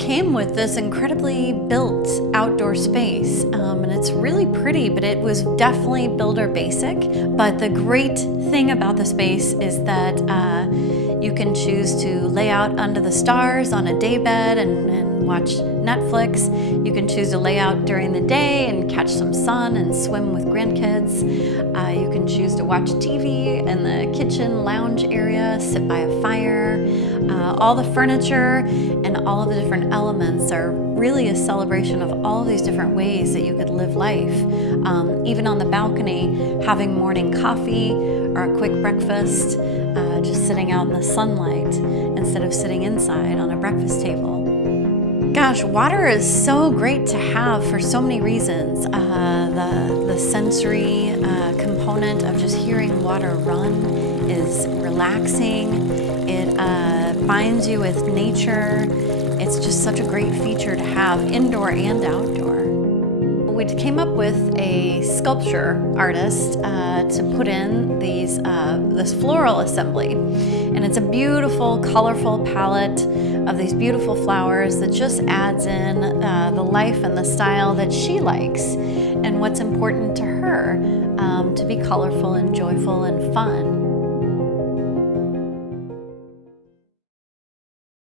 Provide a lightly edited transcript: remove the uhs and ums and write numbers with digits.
came with this incredibly built outdoor space, and it's really pretty, but it was definitely builder basic. But the great thing about the space is that you can choose to lay out under the stars on a daybed and watch Netflix. You can choose to lay out during the day and catch some sun and swim with grandkids. You can choose to watch TV in the kitchen lounge area, sit by a fire. All the furniture and all of the different elements are really a celebration of all of these different ways that you could live life. Even on the balcony, having morning coffee or a quick breakfast, just sitting out in the sunlight instead of sitting inside on a breakfast table. Gosh, water is so great to have for so many reasons. The sensory component of just hearing water run is relaxing. It binds you with nature. It's just such a great feature to have indoor and outdoor. We came up with a sculpture artist to put in this floral assembly. And it's a beautiful, colorful palette of these beautiful flowers that just adds in the life and the style that she likes and what's important to her, to be colorful and joyful and fun.